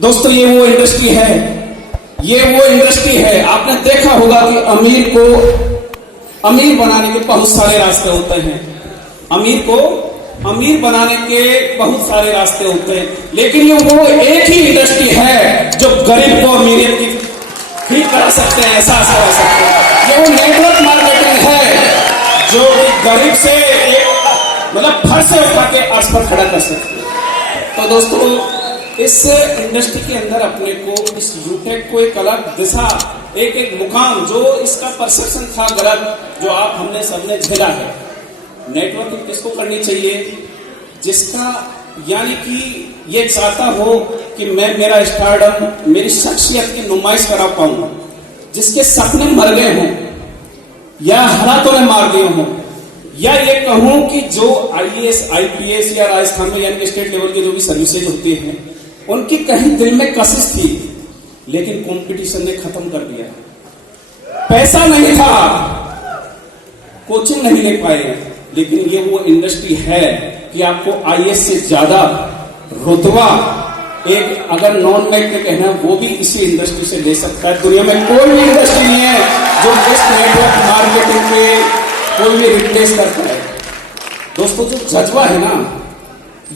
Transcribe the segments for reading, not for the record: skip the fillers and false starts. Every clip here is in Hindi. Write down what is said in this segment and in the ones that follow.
दोस्तों ये वो इंडस्ट्री है, ये वो इंडस्ट्री है। आपने देखा होगा कि अमीर को अमीर बनाने के बहुत सारे रास्ते होते हैं, अमीर को अमीर बनाने के बहुत सारे रास्ते होते हैं, लेकिन ये वो एक ही इंडस्ट्री है जो गरीब को अमीरियत की ठीक करा सकते हैं, एहसास करा सकते हैं। ये वो नेटवर्क मार्केटिंग है जो गरीब से एक मतलब फर से उठा के अर्श पर खड़ा कर सकते हैं। तो दोस्तों इस इंडस्ट्री के अंदर अपने को इस यूटेक को एक अलग दिशा, एक मुकाम, जो इसका परसेप्शन था गलत, जो आप हमने सबने झेला है। नेटवर्किंग किसको करनी चाहिए? जिसका यानी कि ये चाहता हो कि मैं मेरा स्टारडम, मेरी शख्सियत की नुमाइश करा पाऊंगा, जिसके सपने मर गए हों या हालातों ने मार दिए हों, या ये कहूं कि जो IAS IPS या राजस्थान में यानी स्टेट लेवल की जो भी सर्विसेज होती हैं, उनकी कहीं दिल में कशिश थी, लेकिन कंपटीशन ने खत्म कर दिया। पैसा नहीं था, कोचिंग नहीं ले पाए, लेकिन ये वो इंडस्ट्री है कि आपको IAS से ज्यादा रुतबा एक अगर नॉन मैक में कहना वो भी इसी इंडस्ट्री से ले सकता है। दुनिया में कोई भी इंडस्ट्री नहीं है जो इस नेटवर्क मार्केटिंग पे कोई भी रिप्लेस करता है। दोस्तों जो जज्बा है ना,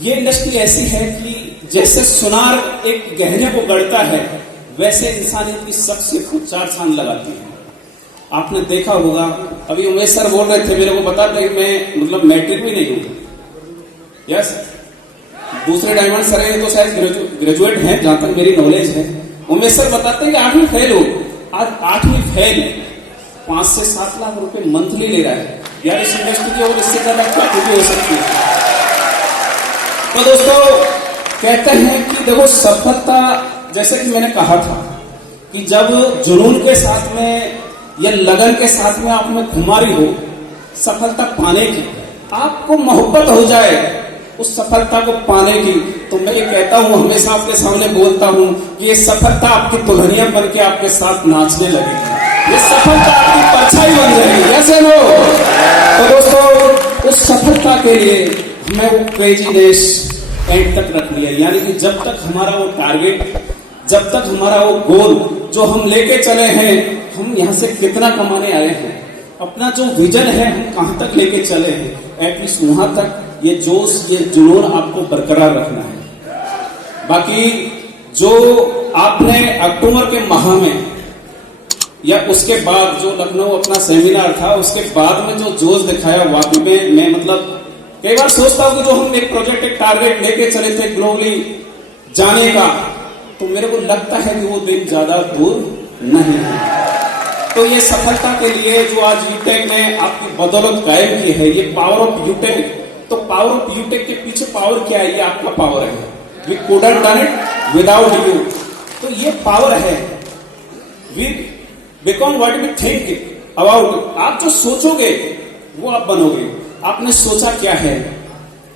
ये इंडस्ट्री ऐसी है कि जैसे सुनार एक गहने को गढ़ता है, वैसे इंसानियत की शख्सियत को चार चांद लगाती है। आपने देखा होगा, अभी उमेश सर बोल रहे थे, मेरे को बताते कि मैं मतलब मैट्रिक भी नहीं हूं। यस, दूसरे डायमंड सर हैं तो शायद ग्रेजुएट हैं, जहां तक मेरी नॉलेज है। उमेश सर बताते हैं कि 8वीं फेल हो, आज 8वीं फेल 5 से 7 लाख रुपए मंथली ले रहा है। यार इस इंडस्ट्री की और इससे ज्यादा क्या खुशी हो सकती है? तो दोस्तों कहते हैं कि देखो सफलता, जैसे कि मैंने कहा था कि जब जुनून के साथ में या लगन के साथ में आप में खुमारी हो सफलता पाने की, आपको मोहब्बत हो जाए उस सफलता को पाने की, तो मैं ये कहता हूं, हमेशा आपके सामने बोलता हूं कि ये सफलता आपकी दुल्हनिया बन के आपके साथ नाचने लगेगी, ये सफलता आपकी परछाई बन जाएगी। कैसे लो? तो दोस्तों उस सफलता के लिए हमें वो क्रेजीनेस एंड तक रख लिया, यानी कि जब तक हमारा वो टारगेट, जब तक हमारा वो गोल जो हम लेके चले हैं, हम यहाँ से कितना कमाने आए हैं, अपना जो विजन है हम कहां तक लेके चले हैं, एटलीस्ट वहां तक ये जोश, ये जुनून आपको बरकरार रखना है। बाकी जो आपने अक्टूबर के माह में या उसके बाद जो लखनऊ अपना सेमिनार था, उसके बाद में जो जोश दिखाया, वाकई में मैं मतलब कई बार सोचता हूं कि जो हम एक प्रोजेक्ट, एक टारगेट लेके चले थे ग्लोबली जाने का, तो मेरे को लगता है कि वो दिन ज्यादा दूर नहीं है। तो ये सफलता के लिए जो आज यूटेक ने आपकी बदौलत कायम की है, ये पावर ऑफ यूटेक, तो पावर ऑफ यूटेक के पीछे पावर क्या है? ये आपका पावर है। We couldn't done it without you. तो ये पावर है, we become what we think about. आप जो सोचोगे वो आप बनोगे। आपने सोचा क्या है?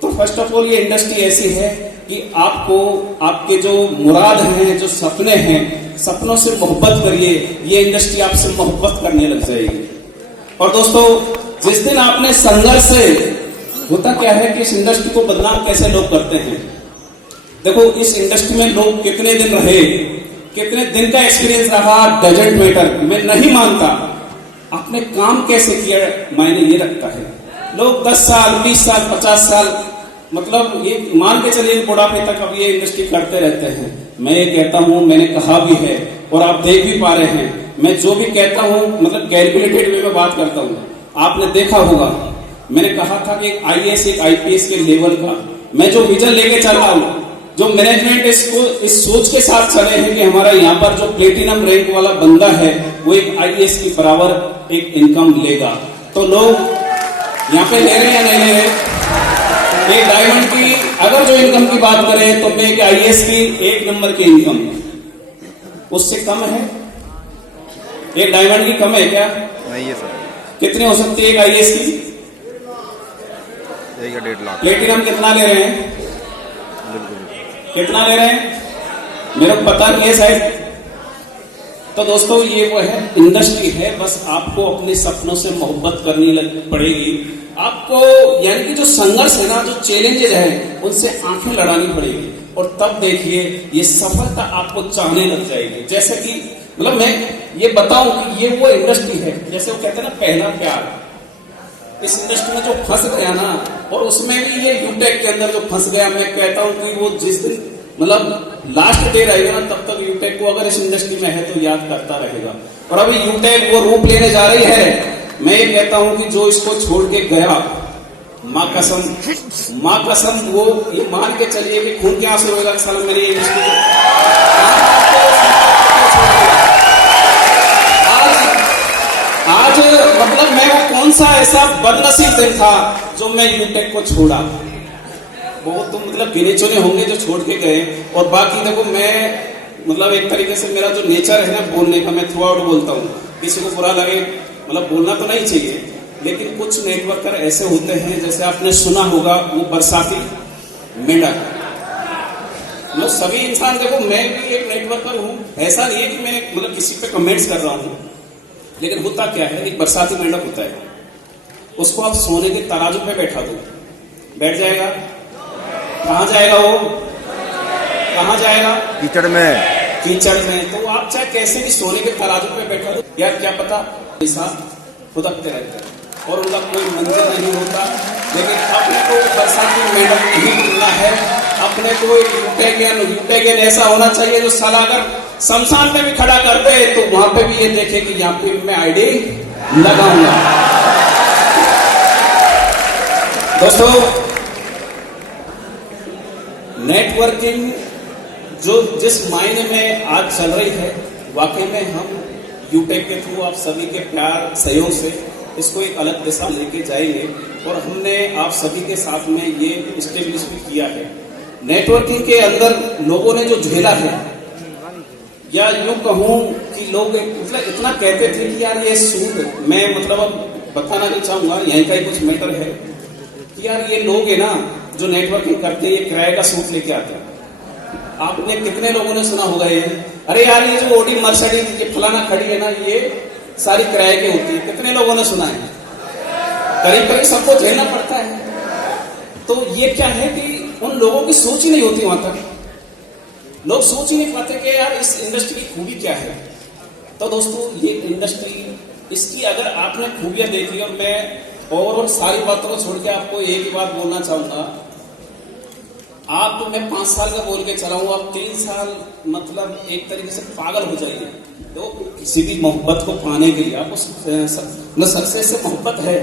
तो फर्स्ट ऑफ ऑल ये इंडस्ट्री ऐसी है कि आपको आपके जो मुराद हैं, जो सपने हैं, सपनों से मोहब्बत करिए, ये इंडस्ट्री आपसे मोहब्बत करने लग जाएगी। और दोस्तों जिस दिन आपने संघर्ष से, होता क्या है कि इस इंडस्ट्री को बदनाम कैसे लोग करते हैं, देखो इस इंडस्ट्री में लोग कितने दिन रहे, कितने दिन का एक्सपीरियंस रहा, डजंट मैटर। मैं नहीं मानता, आपने काम कैसे किया मायने ये रखता है। लोग 10 साल 20 साल 50 साल मतलब ये मान के चलिए बुढ़ापे तक अब ये इंडस्ट्री करते रहते हैं। मैं ये कहता हूं, मैंने कहा भी है और आप देख भी पा रहे हैं, मैं जो भी कहता हूं मतलब कैलकुलेटेड वे में बात करता हूं। आपने देखा होगा, मैंने कहा था कि एक IAS एक IPS के लेवल का मैं जो विजन लेके चल रहा हूं, जो मैनेजमेंट इसको इस सोच के साथ चले हैं कि हमारा यहाँ पर जो प्लेटिनम रैंक वाला बंदा है वो एक IAS की बराबर एक इनकम लेगा। तो लोग यहाँ पे ले रहे हैं या नहीं ले रहे? एक डायमंड की अगर जो इनकम की बात करें तो मैं एक IAS की 1 नंबर की इनकम उससे कम है? एक डायमंड की कम है क्या? नहीं है सर। कितनी हो सकती है एक IAS की? 1.5 लाख। प्लेटिनम कितना ले रहे हैं? कितना ले रहे हैं मेरे को पता नहीं है शायद। तो दोस्तों ये वो है इंडस्ट्री है, बस आपको अपने सपनों से मोहब्बत करनी पड़ेगी। आपको यानी कि जो संघर्ष है ना, जो चैलेंजेस है, उनसे आंखें लड़ानी पड़ेगी। और तब देखिए ये सफलता आपको चाहने लग जाएगी। जैसे कि मतलब मैं ये बताऊं कि ये वो इंडस्ट्री है, जैसे वो कहते हैं ना पहला प्यार, इस इंडस्ट्री में जो फंस गया ना, और उसमें भी ये यूटेक के अंदर जो फंस गया, मैं कहता हूं कि वो जिस दिन मतलब लास्ट डे रहेगा ना, तब तक यूटेक को अगर इस इंडस्ट्री में है तो याद करता रहेगा। और अभी यूटेक वो रूप लेने जा रही है। मैं ये कहता हूं कि जो इसको छोड़ के गया, माँ कसम वो ये मान के चलिए कि खून के आंसू होगा कि साला मेरी इंडस्ट्री आज मतलब मैं वो कौन सा ऐसा बदनसीब दिन था जो मैं यूटेक को छोड़ा। वो तो मतलब गिने चुने होंगे जो छोड़ के गए। और बाकी देखो मैं मतलब एक तरीके से मेरा जो नेचर है ना बोलने का, मैं थ्रू आउट बोलता हूँ। किसी को बुरा लगे मतलब बोलना तो नहीं चाहिए, लेकिन कुछ नेटवर्कर ऐसे होते हैं, जैसे आपने सुना होगा वो बरसाती मेंढक। मतलब सभी इंसान, देखो मैं भी एक नेटवर्कर हूँ, ऐसा नहीं है कि मैं मतलब किसी पे कमेंट्स कर रहा हूँ, लेकिन होता क्या है, एक बरसाती मेंढक होता है, उसको आप सोने के तराजू पे बैठा दो, बैठ जाएगा। कहाँ जाएगा वो, कहाँ जाएगा? कीचड़ में। तो आप चाहे कैसे भी सोने के तराजू पे बैठा दो, यार क्या पता ऐसा फुदकते रहते हैं और उनका कोई मंजिल नहीं होता। लेकिन अपने को बरसाती मेंढक नहीं बनना है, अपने को यूटेगियन ऐसा होना चाहिए जो साला अगर शमशान में भी खड़ा कर दे तो वहां पे भी ये देखे कि यहाँ पे मैं आईडी लगाऊंगा। दोस्तों, नेटवर्किंग जो जिस मायने में आज चल रही है, वाकई में हम यूटेक के थ्रू आप सभी के प्यार सहयोग से इसको एक अलग दिशा लेके जाएंगे। और हमने आप सभी के साथ में ये इस्टेब्लिश भी किया है। नेटवर्किंग के अंदर लोगों ने जो झेला है, या यूं कहूं कि लोग मतलब इतना कहते थे कि यार ये सूट, मैं मतलब अब बताना नहीं चाहूंगा, यहीं का ही कुछ मैटर है कि यार ये लोग है ना जो नेटवर्किंग करते हैं, ये किराए का सूट लेके आते हैं। आपने कितने लोगों ने सुना होगा ये, अरे यार ये जो ओडी मर्सिडीज ये फलाना खड़ी है ना, ये सारी किराए की होती है। कितने लोगों ने सुना है? करीब करीब सबको झेलना पड़ता है। तो ये क्या है कि उन लोगों की सोच ही नहीं होती, वहां तक लोग सोच ही नहीं पाते कि यार इस इंडस्ट्री की खूबी क्या है। तो दोस्तों, ये इंडस्ट्री, इसकी अगर आपने खूबियां देखी, और मैं ओवरऑल सारी बातों को छोड़ के आपको एक ही बात बोलना चाहूंगा। आप मैं 5 साल का बोल के चला हूं, आप 3 साल मतलब एक तरीके से पागल हो जाइए। तो किसी भी मोहब्बत को पाने के लिए आपको सक्सेस से मोहब्बत है।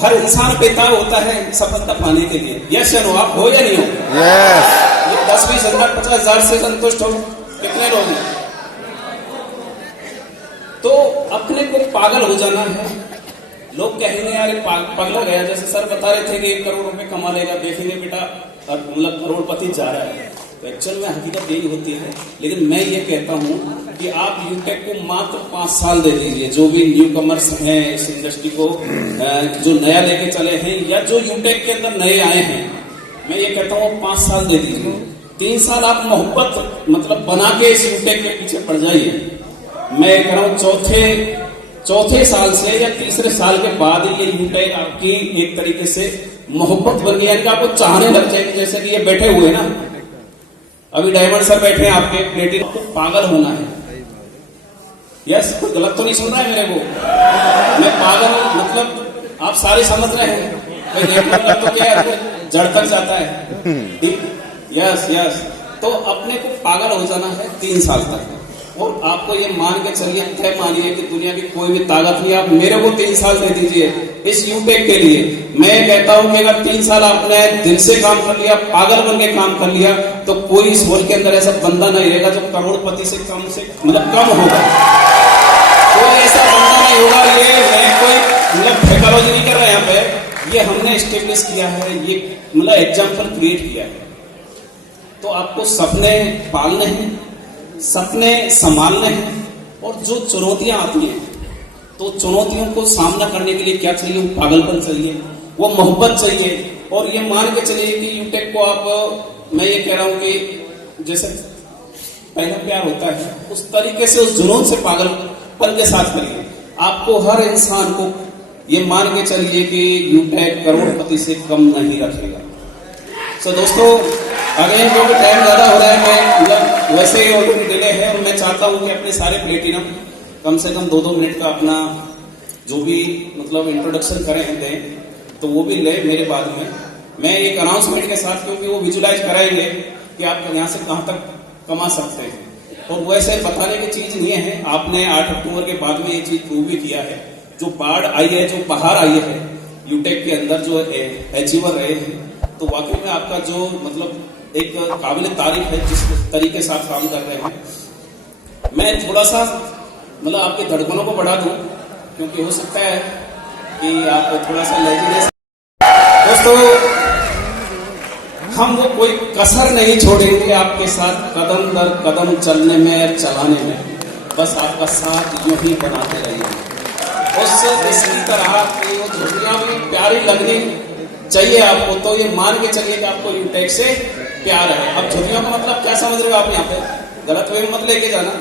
हर इंसान बेताब होता है सफलता पाने के लिए। यस या नो, आप हो या नहीं हो? यस। 10, 20 हजार 50 हजार से संतुष्ट हो? कितने लोग हैं? तो अपने को पागल हो जाना है। लोग कहेंगे यार पगला गया, जैसे सर बता रहे थे कि 1 करोड़ रुपए कमा लेगा, देखेंगे बेटा मतलब करोड़पति जा रहा है। तो एक्चुअल में हकीकत यही होती है। लेकिन मैं ये कहता हूं कि आप यूटेक को मात्र 5 साल दे दीजिए। जो भी न्यू कमर्स हैं इस इंडस्ट्री को, जो नया लेके चले हैं या जो यूटेक के अंदर नए आए हैं, मैं ये कहता हूँ 5 साल दे दीजिए। 3 साल आप मोहब्बत मतलब बना के इस यूटेक के पीछे पड़ जाइए। मैं कह रहा हूँ चौथे साल से या तीसरे साल के बाद ये यूटेक आपकी एक तरीके से मोहब्बत बन गई, यानी आपको चाहने लग जाएगी। जैसे कि ये बैठे हुए ना, अभी डायमंड सर बैठे हैं आपके प्लेटिन, आपको पागल होना है। यस, कोई गलत तो नहीं सुन रहा है मेरे को? मैं पागल मतलब आप सारे समझ रहे हैं। तो क्या है, जड़ तक जाता है। ठीक, यस। तो अपने को पागल हो जाना है 3 साल तक। और आपको ये मान के चलिए, तय मानिए कि दुनिया की कोई भी ताकत नहीं, आप मेरे को 3 साल दे दीजिए इस यूटेक के लिए। मैं कहता हूं कि अगर 3 साल आपने दिल से काम कर लिया, पागल बन के काम कर लिया, तो कोई इस वर्ल्ड के अंदर ऐसा बंदा नहीं रहेगा जो करोड़पति से कम होगा। कोई ऐसा बंदा नहीं होगा। ये मैं कोई मतलब फेकालॉजी नहीं कर रहा यहाँ पे, ये हमने स्टेब्लिश किया है, ये मतलब एग्जाम्पल क्रिएट किया है। तो आपको सपने पालने हैं, सपने संभालने हैं, और जो चुनौतियां आती हैं, तो चुनौतियों को सामना करने के लिए क्या चाहिए? वो पागलपन चाहिए, वो मोहब्बत चाहिए। और ये मान के चलिए कि यूटेक को आप, मैं ये कह रहा हूं कि जैसे पहला प्यार होता है, उस तरीके से उस जुनून से पागलपन के साथ करिए। आपको हर इंसान को ये मान के चलिए कि यूटेक करोड़पति से कम नहीं रखेगा। तो दोस्तों, अगेन क्योंकि टाइम ज्यादा हो रहा है, मैं मतलब वैसे ही ऑलरेडी डिले है और मैं चाहता हूं कि अपने सारे प्लेटिनम कम से कम 2-2 मिनट का अपना जो भी मतलब इंट्रोडक्शन करें दें, तो वो भी ले मेरे बाद में। मैं एक अनाउंसमेंट के साथ, क्योंकि वो विजुलाइज कराएंगे कि आप यहाँ से कहाँ तक कमा सकते हैं, और वैसे बताने की चीज नहीं है। आपने 8 अक्टूबर के बाद में ये चीज प्रूव भी किया है। जो बाढ़ आई है, जो बाहर आई है यूटेक के अंदर, जो अचीवर रहे हैं, तो वाकई में आपका जो मतलब एक काबिल तारीफ है जिस तरीके से आप काम कर रहे हैं। मैं थोड़ा सा मतलब आपके धड़कनों को बढ़ा दूं, क्योंकि हो सकता है कि आप थोड़ा सा लेजीनेस। दोस्तों, हम वो कोई कसर नहीं छोड़ेंगे आपके साथ कदम दर कदम चलने में, चलाने में। बस आपका साथ यूं ही बनाते रहेंगे। इसकी तरह की वो झुर्रियां भी प्यारी लगनी चाहिए आपको, तो ये मान के चलिए कि आपको यूटेक से प्यार है। अब झुर्रियों का मतलब क्या समझ रहे हो आप? यहाँ पे गलत वे में मत लेके जाना।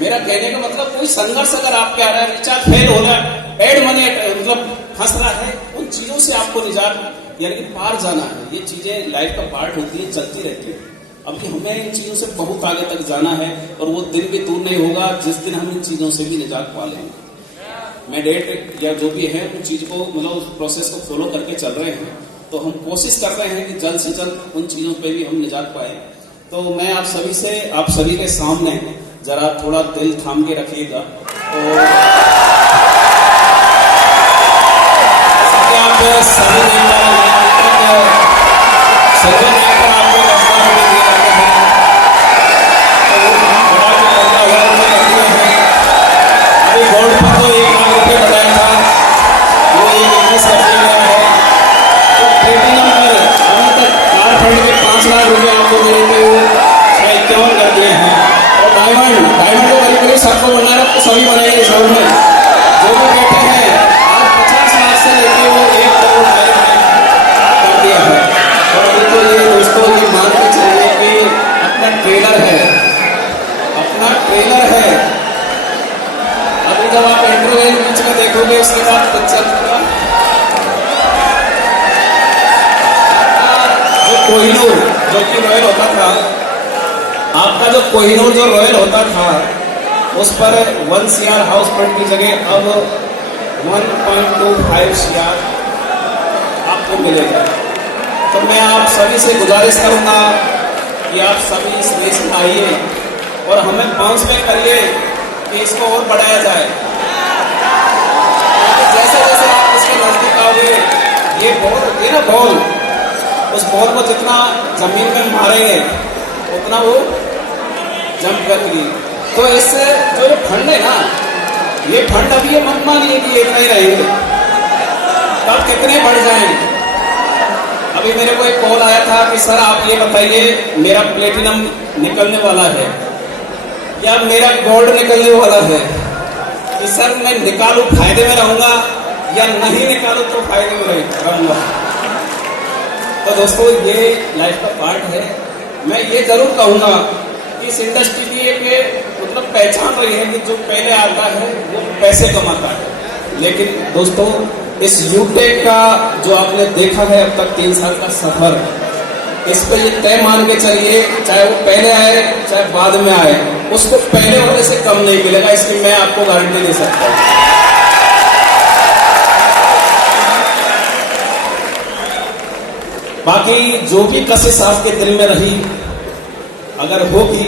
मेरा कहने का मतलब कोई संघर्ष अगर आपके आ रहा है, रिचार्ज फेल हो रहा है, एड मनी मतलब फंस रहा है, उन चीजों से आपको निजात यानी कि पार जाना है। ये चीजें लाइफ का पार्ट होती है, चलती रहती है। अब कि हमें इन चीजों से बहुत आगे तक जाना है, और वो दिन भी दूर नहीं होगा जिस दिन हम इन चीजों से भी निजात पा लेंगे। मैं डेट या जो भी है उन चीज को मतलब उस प्रोसेस को फॉलो करके चल रहे हैं, तो हम कोशिश कर रहे हैं कि जल्द से जल्द उन चीजों पे भी हम निजात पाए। तो मैं आप सभी के सामने जरा थोड़ा दिल थाम के रखिएगा। तो आप सभी सबको बना रहा, सभी बनाएंगे सब में जो भी बैठे हैं। आज 50 लाख से लेके वो 1 करोड़ कर दिया है। और अभी तो ये दोस्तों ये मान के चलिए कि अपना ट्रेलर है, अपना ट्रेलर है। अभी जब आप इंटरवल बीच में देखोगे उसके बाद पिक्चर का जो कोहिनूर जो कि रॉयल होता था, आपका जो कोहिनूर जो रॉयल होता था, उस पर 1 CR हाउस फ्रंट की जगह अब 1.25 CR आपको मिलेगा। तो मैं आप सभी से गुजारिश करूंगा कि आप सभी इस देश में आइए और हमें बाउंस बैक करिए कि इसको और बढ़ाया जाए। जैसे जैसे आप इसके नजदीक आओगे, ये बॉल होती है ना, बॉल, उस बॉल को जितना जमीन में मारेंगे उतना वो जंप करेगी। तो इससे जो फंड है ना, ये फंड अभी ये मत मानिए कि इतना ही रहेंगे, तब कितने बढ़ जाएंगे। अभी मेरे को एक कॉल आया था कि सर आप ये बताइए, मेरा प्लेटिनम निकलने वाला है या मेरा गोल्ड निकलने वाला है, कि सर मैं निकालूं फायदे में रहूंगा या नहीं निकालूं तो फायदे में रहूंगा। तो दोस्तों ये लाइफ का पार्ट है। मैं ये जरूर कहूंगा कि इस इंडस्ट्री की एक मतलब पहचान रही है कि जो पहले आता है वो पैसे कमाता है। लेकिन दोस्तों इस यूटेक का जो आपने देखा है अब तक 3 साल का सफर, इस पे ये तय मान के चलिए, चाहे वो पहले आए चाहे बाद में आए, उसको पहले वाले से कम नहीं मिलेगा, इसकी मैं आपको गारंटी दे सकता हूं। बाकी जो भी कशिश आपके दिल में रही अगर होगी,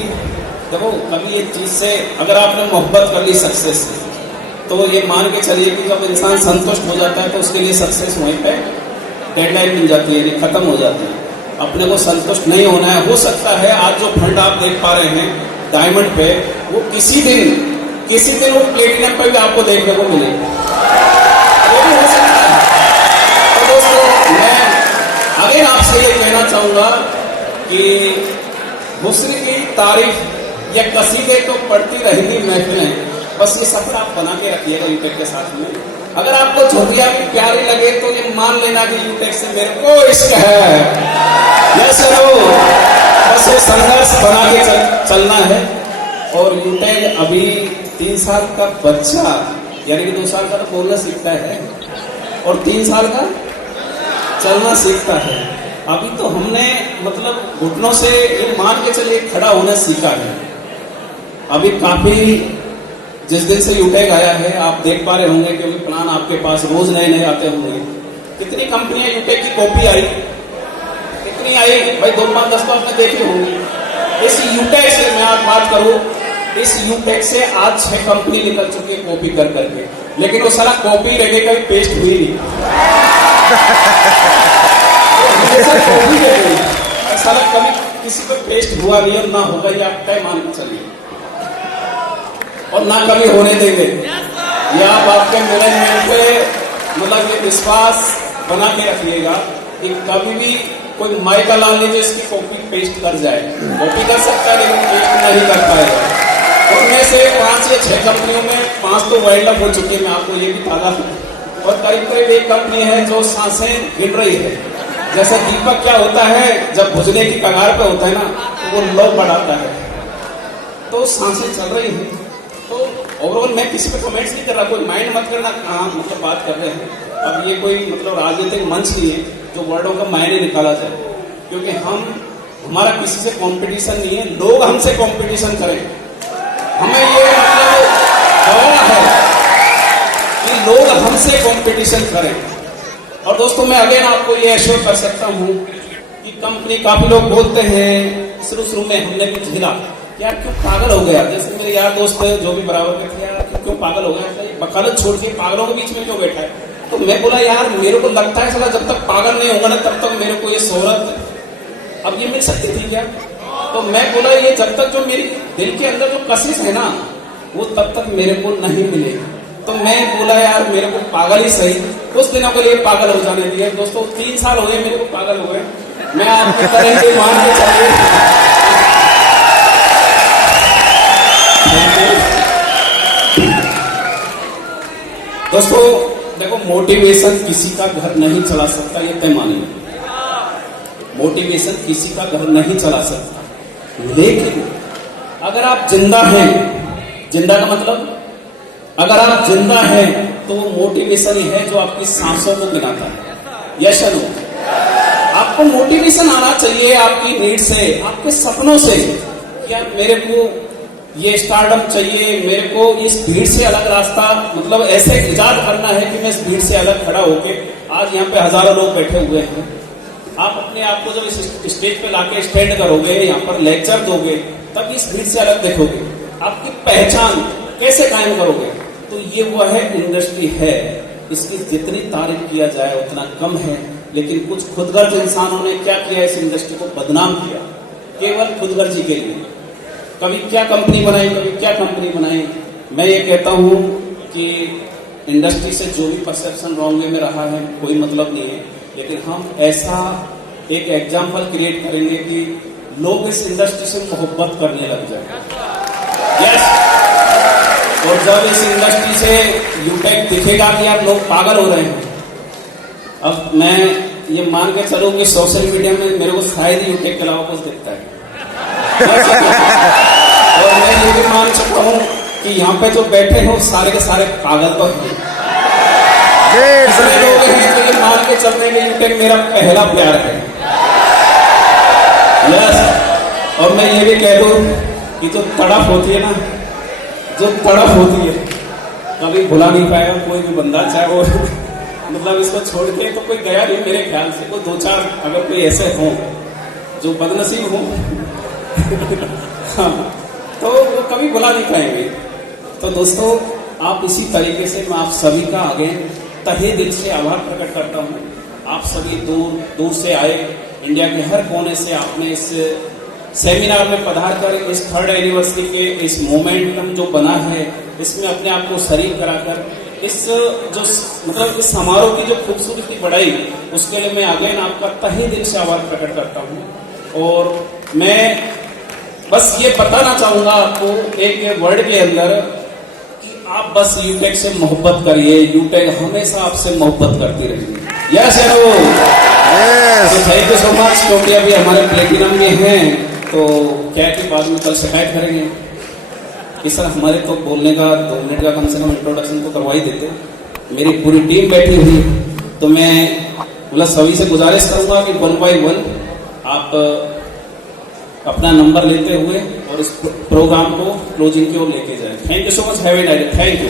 देखो कभी ये चीज से अगर आपने मोहब्बत कर ली सक्सेस से, तो ये मान के चलिए कि जब इंसान संतुष्ट हो जाता है तो उसके लिए सक्सेस वहीं पे डेडलाइन मिल जाती है, खत्म हो जाती है। अपने को संतुष्ट नहीं होना है। हो सकता है आज जो फंड आप देख पा रहे हैं डायमंड पे, वो किसी दिन वो प्लेटिनम पे भी आपको देखने को मिलेगा, वो भी हो सकता है। तो दोस्तों मैं अगर आपसे ये कहना चाहूंगा कि हुस्न की तारीफ या कसीदे तो पढ़ती रहेगी महफिलें, बस ये सफर आप बना के रखिएगा यूटेक के साथ में। अगर आपको झुर्रियां भी प्यारी लगे तो ये मान लेना कि यूटेक से मेरे को इश्क है। यस नो, बस ये संघर्ष बना के चलना है। और यूटेक अभी 3 साल का बच्चा, यानी कि 2 साल का तो बोलना सीखता है और 3 साल का चलना सीखता है। अभी तो हमने मतलब घुटनों से ये मान के चलिए खड़ा होना सीखा है। अभी काफी जिस दिन से यूटेक आया है आप देख पा रहे होंगे, क्योंकि प्लान आपके पास रोज नए नए आते होंगे। कितनी कंपनियां यूटेक की कॉपी आई, कितनी आई भाई, 2-5-10 तो आपने देखी होंगी। इस यूटेक से मैं आज बात करूं, इस यूटेक से आज 6 कंपनी निकल चुकी है कॉपी कर करके, लेकिन वो सारा कॉपी रह गई, कभी पेस्ट हुई नहीं। सारा कभी किसी पे पेस्ट हुआ नहीं और ना होगा, ये आप तय मान के चलिए, और ना कभी होने देंगे। या आप आपके मैनेजमेंट पे मतलब ये विश्वास बना के रखिएगा कि कभी भी कोई माइका लाल लीजिए इसकी कॉपी पेस्ट कर जाए। कॉपी कर सकता है लेकिन पेस्ट नहीं कर पाएगा। उनमें से 5 या 6 कंपनियों में 5 तो वाइल्ड अप हो चुकी है, मैं आपको ये भी ताजा, और करीब करीब 1 कंपनी है जो सांसें गिन रही है। जैसे दीपक क्या होता है, जब बुझने की कगार पे होता है ना, तो वो लौ बढ़ाता है, तो सांसें चल रही है। तो ओवरऑल मैं किसी पे कमेंट्स नहीं कर रहा, कोई माइंड मत करना कहाँ मतलब बात कर रहे हैं। अब ये कोई मतलब राजनीतिक मंच नहीं है जो वर्डों का मायने निकाला जाए, क्योंकि हमारा किसी से कंपटीशन नहीं है, लोग हमसे कंपटीशन करें। हमें ये मतलब दवा है कि लोग हमसे कंपटीशन करें। और दोस्तों मैं अगेन आपको ये एश्योर कर सकता हूँ कि कंपनी, काफी लोग बोलते हैं शुरू में हमने भी झेला, यार क्यों पागल हो गया। जैसे मेरे यार दोस्त जो भी बराबर के थे, यार क्यों पागल हो गया, वकालत छोड़ के पागलों के बीच में क्यों बैठा है। तो मैं बोला यार मेरे को लगता है साला जब तक पागल नहीं होगा ना तब तक मेरे को ये शोहरत अब ये मिल सकती थी क्या। तो मैं बोला ये जब तक जो मेरी दिल के अंदर जो कशिश है ना वो तब तक मेरे को नहीं मिलेगी। तो मैं बोला यार मेरे को पागल ही सही, कुछ दिनों के लिए पागल हो जाने दिया। दोस्तों 3 साल हो गए मेरे को पागल हो गए, मैं आपकी तरह के मान के चलिए। दोस्तों देखो, मोटिवेशन किसी का घर नहीं चला सकता, ये तय मानिए। मोटिवेशन किसी का घर नहीं चला सकता, लेकिन अगर आप जिंदा हैं, जिंदा का मतलब अगर आप जिंदा हैं तो वो मोटिवेशन ही है जो आपकी सांसों को गिनाता है। यस नो, आपको मोटिवेशन आना चाहिए आपकी नीड से, आपके सपनों से। यार मेरे को ये स्टार्टअप चाहिए, मेरे को इस भीड़ से अलग रास्ता मतलब ऐसे इजाद करना है कि मैं इस भीड़ से अलग खड़ा होके, आज यहाँ पे हजारों लोग बैठे हुए हैं, आप अपने आप को जब इस स्टेज पे लाके स्टैंड करोगे, यहाँ पर लेक्चर दोगे, तब इस भीड़ से अलग देखोगे, आपकी पहचान कैसे कायम करोगे। तो ये वो है इंडस्ट्री है, इसकी जितनी तारीफ किया जाए उतना कम है। लेकिन कुछ खुदगर्ज इंसानों ने क्या किया, इस इंडस्ट्री को बदनाम किया केवल खुदगर्जी के लिए। कभी क्या कंपनी बनाई, कभी क्या कंपनी बनाई। मैं ये कहता हूँ कि इंडस्ट्री से जो भी परसेप्शन रॉन्ग वे में रहा है कोई मतलब नहीं है, लेकिन हम ऐसा एक एग्जाम्पल क्रिएट करेंगे कि लोग इस इंडस्ट्री से मोहब्बत करने लग जाए। यस, और जब इस इंडस्ट्री से यूटेक दिखेगा कि यार लोग पागल हो रहे हैं। अब मैं ये मान के चलूं कि सोशल मीडिया में मेरे को शायद यूटेक के अलावा कुछ दिखता है। और मैं ये भी मान सकता हूँ कि यहाँ पे जो बैठे हो सारे के सारे पागल तो हैं। लोग हैं तो ये मान के चलते हैं यूटेक मेरा पहला प्यार है। यस, और मैं ये भी कह दूं कि जो तड़प होती है ना, जो तड़प होती है कभी भुला नहीं पाया कोई भी बंदा, चाहे वो मतलब इसको छोड़ के तो कोई गया नहीं मेरे ख्याल से। कोई 2-4 अगर कोई ऐसे हो जो बदनसीब हो हाँ, तो वो कभी भुला नहीं पाएंगे। तो दोस्तों आप इसी तरीके से मैं आप सभी का आगे तहे दिल से आभार प्रकट करता हूँ। आप सभी दूर दूर से आए, इंडिया के हर कोने से आपने इस सेमिनार में पधार कर इस 3rd एनिवर्सरी के इस मोमेंटम जो बना है इसमें अपने आप को शरीक कराकर इस जो मतलब इस समारोह की जो खूबसूरती बढ़ाई, उसके लिए मैं अगेन आपका तहे दिल से आभार प्रकट करता हूँ। और मैं बस ये बताना चाहूंगा आपको एक वर्ड के अंदर कि आप बस यूटेक से मोहब्बत करिए, यूटेक हमेशा आपसे मोहब्बत करती रहेगी। Yes no, thank you so much. क्योंकि अभी हमारे प्लेटिनम में हैं तो क्या कि बाद में कल शिकायत करेंगे कि सर हमारे तो बोलने का 2 मिनट का कम से कम इंट्रोडक्शन तो करवा ही देते। मेरी पूरी टीम बैठी हुई, तो मैं मतलब सभी से गुजारिश करूंगा कि 1 by 1 आप अपना नंबर लेते हुए और इस प्रोग्राम को क्लोजिंग की ओर लेके जाए। Thank you so much, have a nice day, thank you.